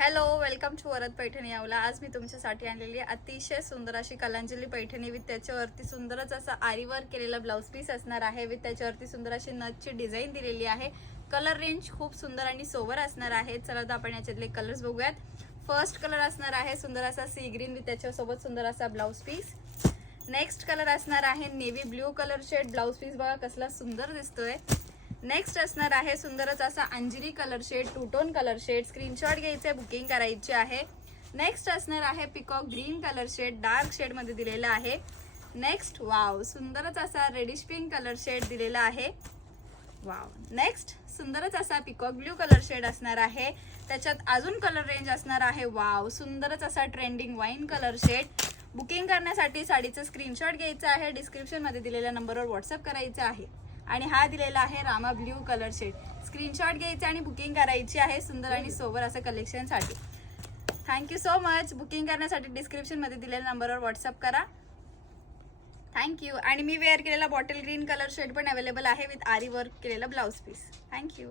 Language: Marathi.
Hello, welcome to Varad Paithani यावला. आज मी तुमच्यासाठी आणलेली अतिशय सुंदर अशी कलांजली पैठणी विथ त्याच्यावरती सुंदरच असा आरी वर्क केलेला ब्लाउज पीस असणार आहे. विथ त्याच्यावरती सुंदर अशी नथची डिझाईन दिलेली आहे. कलर रेंज खूप सुंदर आणि सोबर असणार आहे. चला तर आपण याच्यातले कलर्स बघूयात. फर्स्ट कलर असणार आहे सुंदर असा सी ग्रीन विथ त्याच्यासोबत सुंदर असा ब्लाउज पीस. नेक्स्ट कलर असणार आहे navy blue colour shade. Blouse piece बघा कसला सुंदर दिसतोय. नेक्स्ट असणार आहे सुंदरच असा अंजिरी colour shade, two tone colour shade. Screenshot घ्यायचे, बुकिंग करायची आहे. नेक्स्ट असणार आहे peacock green colour shade, dark shade मध्ये दिलेला आहे. नेक्स्ट वाव, सुंदरच असा रेडिश पिंक कलर शेड दिलेला आहे. वाव. नेक्स्ट सुंदरच असा पिकॉक ब्ल्यू कलर शेड असणार आहे. त्याच्यात अजून कलर रेंज असणार आहे. वाव, सुंदरच असा trending wine colour shade. Booking करण्यासाठी साडीचं स्क्रीनशॉट घ्यायचं आहे. डिस्क्रिप्शन मध्ये दिलेल्या नंबरवर व्हॉट्सअप करायचं आहे. आणि हा दिलेला आहे Rama blue colour shade. Screenshot घ्यायचे आणि बुकिंग करायची आहे सुंदर आणि सोबर असं कलेक्शनसाठी. Thank you so much. बुकिंग करण्यासाठी डिस्क्रिप्शन मध्ये दिलेल्या नंबरवर व्हॉट्सअप करा. थँक्यू. आणि मी वेअर केलेला बॉटल ग्रीन कलर शेड पण अवेलेबल आहे विथ आरी वर्क केलेला ब्लाउज पीस. थँक्यू.